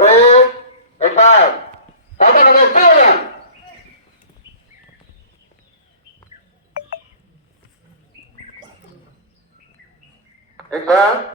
Três e quatro. Falta na abertura. Exato.